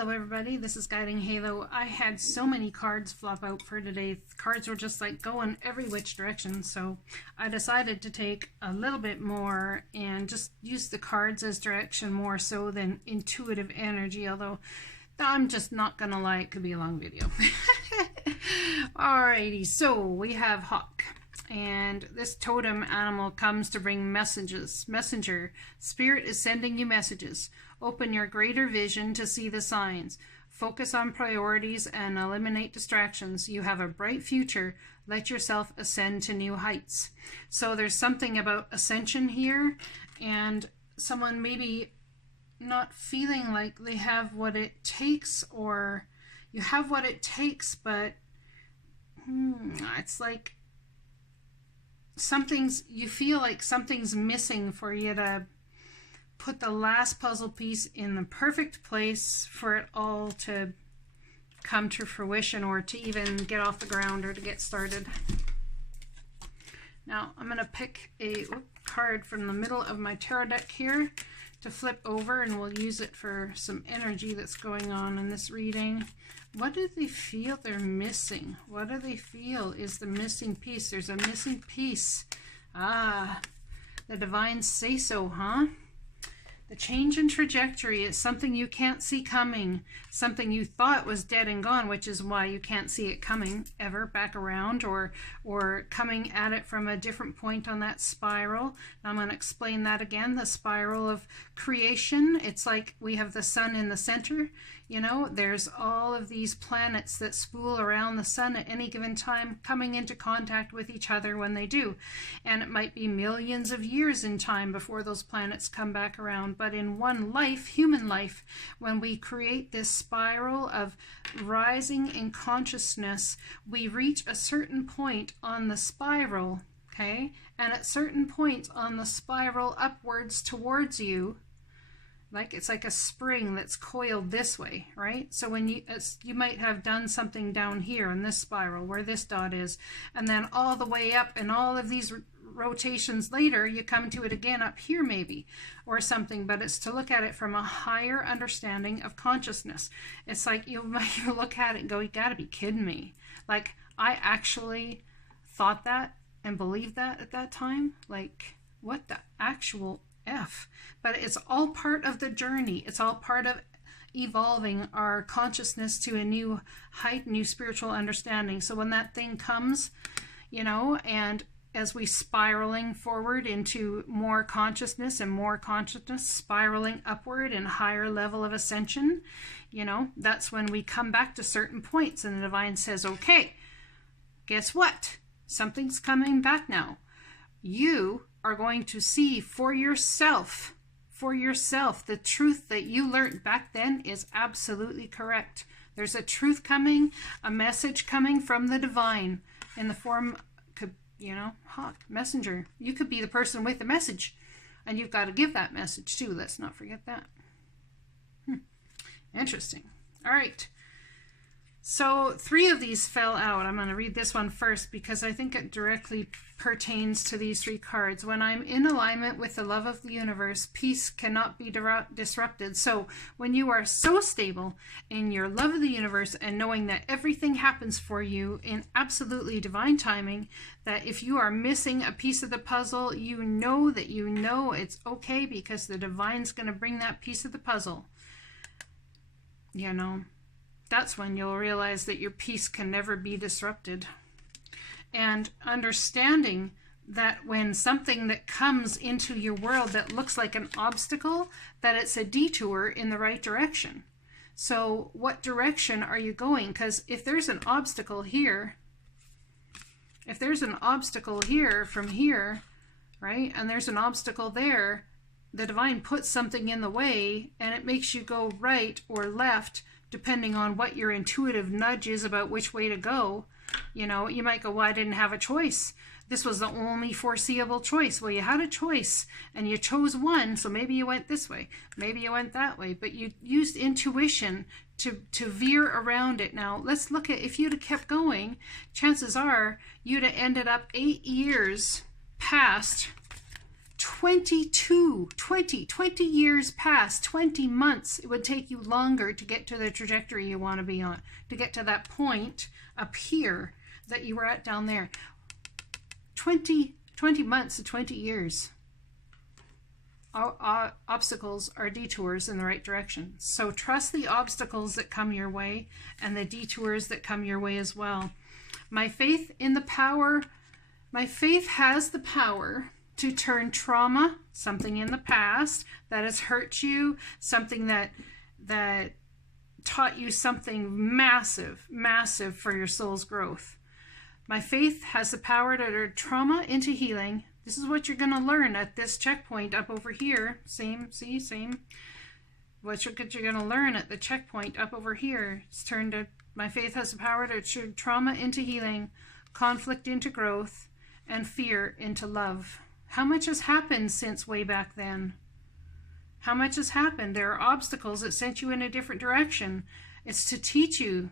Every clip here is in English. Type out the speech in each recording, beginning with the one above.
Hello everybody, this is Guiding Halo. I had so many cards flop out for today. Cards were just like going every which direction, so I decided to take a little bit more and just use the cards as direction more so than intuitive energy, although I'm just not gonna lie, it could be a long video. Alrighty, so we have Hawk. And this totem animal comes to bring messages. Messenger, Spirit is sending you messages. Open your greater vision to see the signs. Focus on priorities and eliminate distractions. You have a bright future. Let yourself ascend to new heights. So there's something about ascension here, and someone maybe not feeling like they have what it takes, or you have what it takes, but it's like you feel like something's missing for you to put the last puzzle piece in the perfect place for it all to come to fruition, or to even get off the ground or to get started. Now I'm going to pick a card from the middle of my tarot deck here to flip over, and we'll use it for some energy that's going on in this reading. What do they feel they're missing? What do they feel is the missing piece? There's a missing piece. Ah, the divine say so, huh? The change in trajectory is something you can't see coming, something you thought was dead and gone, which is why you can't see it coming ever back around, or coming at it from a different point on that spiral. I'm going to explain that again. The spiral of creation, it's like we have the sun in the center. You know, there's all of these planets that spool around the sun at any given time, coming into contact with each other when they do. And it might be millions of years in time before those planets come back around. But in one life, human life, when we create this spiral of rising in consciousness, we reach a certain point on the spiral, okay? And at certain points on the spiral upwards towards you, like it's like a spring that's coiled this way, right? So when you might have done something down here in this spiral where this dot is, and then all the way up, and all of these rotations later you come to it again up here maybe, or something. But it's to look at it from a higher understanding of consciousness. It's like you might look at it and go, you gotta be kidding me. Like, I actually thought that and believed that at that time? Like, what the actual F? But it's all part of the journey. It's all part of evolving our consciousness to a new height, new spiritual understanding. So when that thing comes, you know, and as we spiraling forward into more consciousness and more consciousness, spiraling upward and higher level of ascension, you know, that's when we come back to certain points and the divine says, okay, guess what? Something's coming back now. You are going to see for yourself, the truth that you learned back then is absolutely correct. There's a truth coming, a message coming from the divine in the form, you know, Hawk, messenger. You could be the person with the message, and you've got to give that message too. Let's not forget that. Interesting. All right. So 3 of these fell out. I'm going to read this one first because I think it directly pertains to these 3 cards. When I'm in alignment with the love of the universe, peace cannot be disrupted. So when you are so stable in your love of the universe and knowing that everything happens for you in absolutely divine timing, that if you are missing a piece of the puzzle, you know that you know it's okay because the divine's going to bring that piece of the puzzle. You know, that's when you'll realize that your peace can never be disrupted. And understanding that when something that comes into your world that looks like an obstacle, that it's a detour in the right direction. So what direction are you going? Because if there's an obstacle here, from here, right, and there's an obstacle there, the divine puts something in the way and it makes you go right or left depending on what your intuitive nudge is about which way to go. You know, you might go, well, I didn't have a choice. This was the only foreseeable choice. Well, you had a choice and you chose one, so maybe you went this way, maybe you went that way, but you used intuition to veer around it. Now, let's look at, if you'd have kept going, chances are you'd have ended up 8 years past 20 years past, 20 months. It would take you longer to get to the trajectory you want to be on, to get to that point up here that you were at down there. 20 months to 20 years. Obstacles are detours in the right direction. So trust the obstacles that come your way and the detours that come your way as well. My faith has the power to turn trauma, something in the past that has hurt you, something that taught you something massive for your soul's growth. My faith has the power to turn trauma into healing. This is what you're going to learn at this checkpoint up over here. Same. What you're going to learn at the checkpoint up over here. It's turned to, my faith has the power to turn trauma into healing, conflict into growth, and fear into love. How much has happened since way back then? How much has happened? There are obstacles that sent you in a different direction. It's to teach you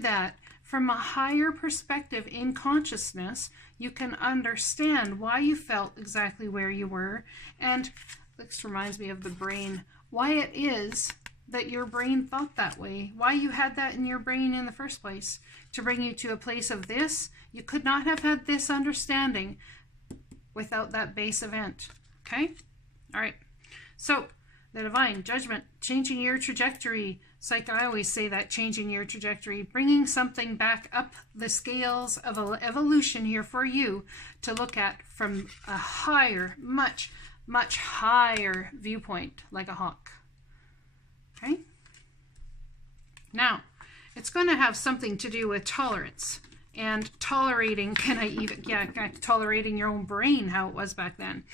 that from a higher perspective in consciousness, you can understand why you felt exactly where you were. And this reminds me of the brain, why it is that your brain thought that way, why you had that in your brain in the first place, to bring you to a place of this. You could not have had this understanding without that base event. Okay? All right. So, the divine judgment, changing your trajectory. It's like I always say that, changing your trajectory, bringing something back up the scales of evolution here for you to look at from a higher, much higher viewpoint, like a hawk. Okay? Now, it's going to have something to do with tolerance and tolerating, tolerating your own brain, how it was back then.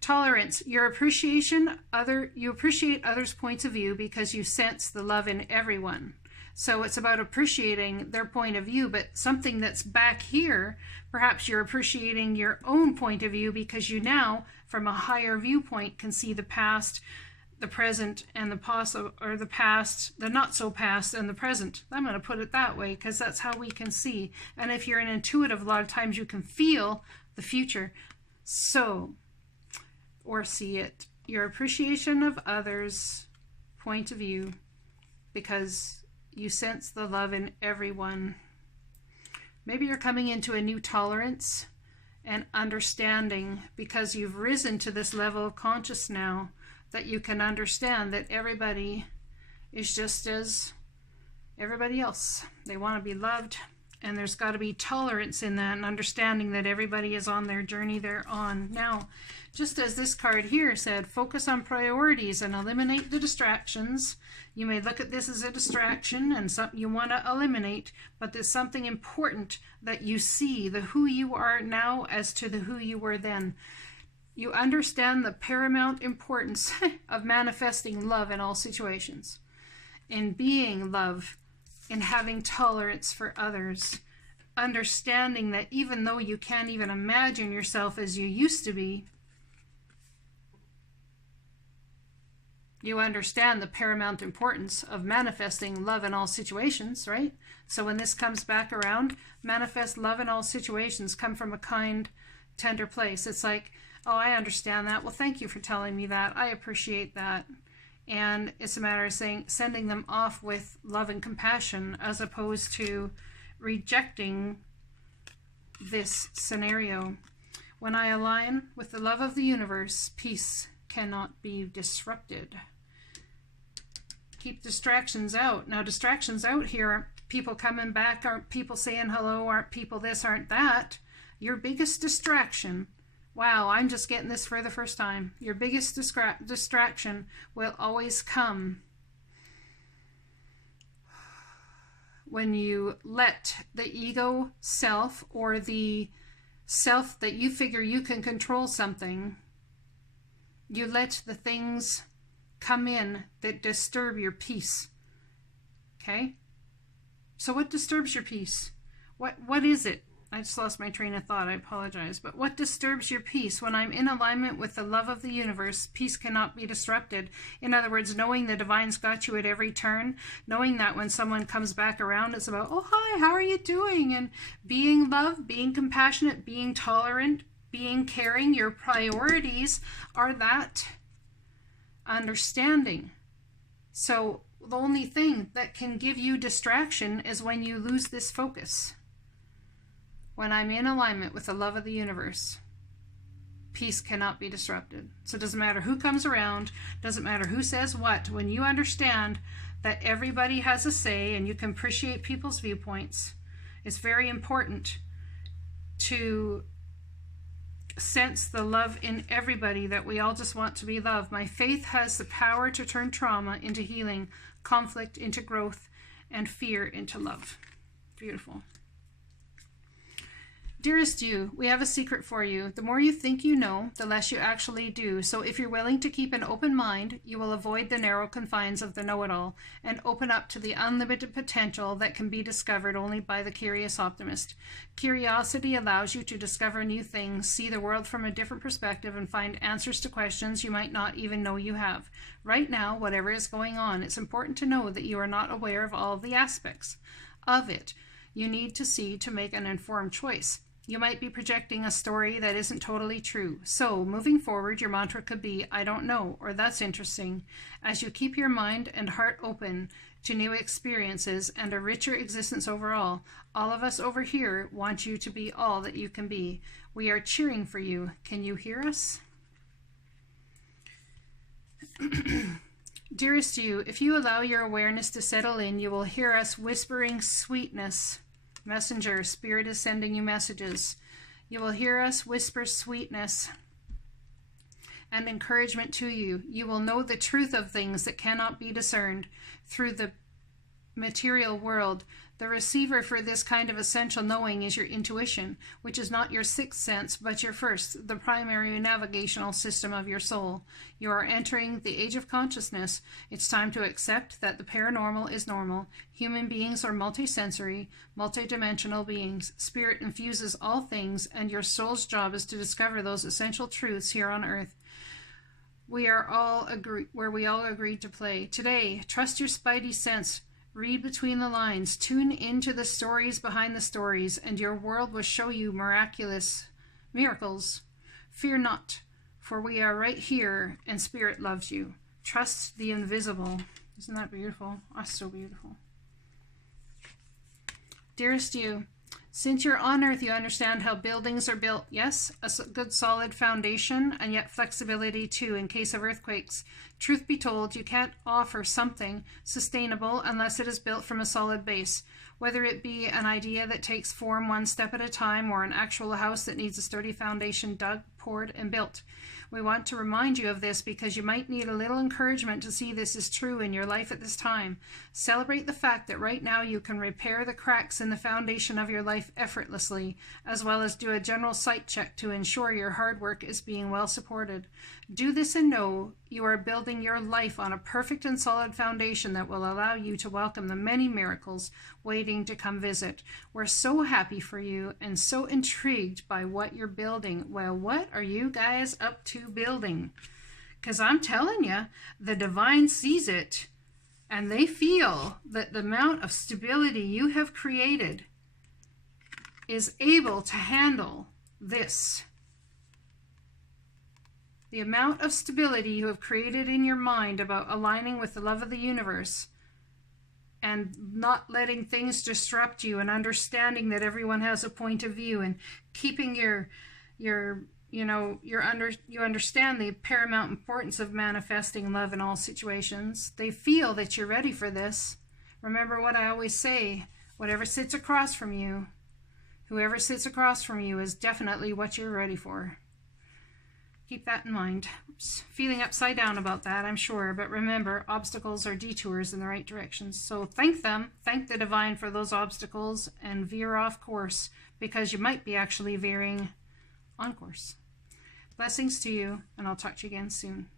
Tolerance, you appreciate others' points of view because you sense the love in everyone. So it's about appreciating their point of view, but something that's back here, perhaps you're appreciating your own point of view because you now, from a higher viewpoint, can see the past, the present, and the possible, or the past, the not so past, and the present. I'm going to put it that way because that's how we can see. And if you're an intuitive, a lot of times you can feel the future. So, or see it. Your appreciation of others' point of view because you sense the love in everyone. Maybe you're coming into a new tolerance and understanding because you've risen to this level of conscious now that you can understand that everybody is just as everybody else. They want to be loved, and there's got to be tolerance in that and understanding that everybody is on their journey they're on. Now, just as this card here said, focus on priorities and eliminate the distractions. You may look at this as a distraction and something you want to eliminate, but there's something important that you see, the who you are now as to the who you were then. You understand the paramount importance of manifesting love in all situations, in being love, in having tolerance for others, understanding that even though you can't even imagine yourself as you used to be, you understand the paramount importance of manifesting love in all situations, right? So when this comes back around, manifest love in all situations, come from a kind, tender place. It's like, oh, I understand that. Well, thank you for telling me that. I appreciate that. And it's a matter of sending them off with love and compassion as opposed to rejecting this scenario. When I align with the love of the universe, peace cannot be disrupted. Keep distractions out. Now, distractions out here aren't people coming back, aren't people saying hello, aren't people this, aren't that. Your biggest distraction, wow, I'm just getting this for the first time. Your biggest distraction will always come when you let the ego self or the self that you figure you can control something, you let the things come in that disturb your peace. Okay? So what disturbs your peace? What is it? I just lost my train of thought. I apologize. But what disturbs your peace? When I'm in alignment with the love of the universe, peace cannot be disrupted. In other words, knowing the divine's got you at every turn, knowing that when someone comes back around, it's about, oh, hi, how are you doing? And being love, being compassionate, being tolerant, being caring. Your priorities are that understanding. So the only thing that can give you distraction is when you lose this focus. When I'm in alignment with the love of the universe, peace cannot be disrupted. So it doesn't matter who comes around, doesn't matter who says what. When you understand that everybody has a say and you can appreciate people's viewpoints, it's very important to sense the love in everybody, that we all just want to be loved. My faith has the power to turn trauma into healing, conflict into growth, and fear into love. Beautiful. Dearest you, we have a secret for you. The more you think you know, the less you actually do. So if you're willing to keep an open mind, you will avoid the narrow confines of the know-it-all and open up to the unlimited potential that can be discovered only by the curious optimist. Curiosity allows you to discover new things, see the world from a different perspective, and find answers to questions you might not even know you have. Right now, whatever is going on, it's important to know that you are not aware of all of the aspects of it you need to see to make an informed choice. You might be projecting a story that isn't totally true. So, moving forward, your mantra could be, I don't know, or that's interesting. As you keep your mind and heart open to new experiences and a richer existence overall, all of us over here want you to be all that you can be. We are cheering for you. Can you hear us? Dearest you, if you allow your awareness to settle in, you will hear us whispering sweetness. Messenger, Spirit is sending you messages. You will hear us whisper sweetness and encouragement to you. You will know the truth of things that cannot be discerned through the material world. The receiver for this kind of essential knowing is your intuition, which is not your sixth sense, but your first, the primary navigational system of your soul. You are entering the age of consciousness. It's time to accept that the paranormal is normal. Human beings are multisensory, multidimensional beings. Spirit infuses all things, and your soul's job is to discover those essential truths here on earth. We all agreed to play. Today, trust your spidey sense. Read between the lines, tune into the stories behind the stories, and your world will show you miracles. Fear not, for we are right here, and Spirit loves you. Trust the invisible. Isn't that beautiful? Oh, so beautiful. Dearest you, since you're on Earth, you understand how buildings are built. Yes, a good solid foundation, and yet flexibility too in case of earthquakes. Truth be told, you can't offer something sustainable unless it is built from a solid base, whether it be an idea that takes form one step at a time or an actual house that needs a sturdy foundation dug, poured, and built. We want to remind you of this because you might need a little encouragement to see this is true in your life at this time. Celebrate the fact that right now you can repair the cracks in the foundation of your life effortlessly, as well as do a general site check to ensure your hard work is being well supported. Do this and know you are building your life on a perfect and solid foundation that will allow you to welcome the many miracles waiting to come visit. We're so happy for you and so intrigued by what you're building. Well, what are you guys up to building? Because I'm telling you, the divine sees it and they feel that the amount of stability you have created is able to handle this. The amount of stability you have created in your mind about aligning with the love of the universe and not letting things disrupt you and understanding that everyone has a point of view and keeping you understand the paramount importance of manifesting love in all situations. They feel that you're ready for this. Remember what I always say, whoever sits across from you is definitely what you're ready for. Keep that in mind. Oops. Feeling upside down about that, I'm sure, but remember, obstacles are detours in the right direction. So thank them, thank the divine for those obstacles, and veer off course, because you might be actually veering on course. Blessings to you, and I'll talk to you again soon.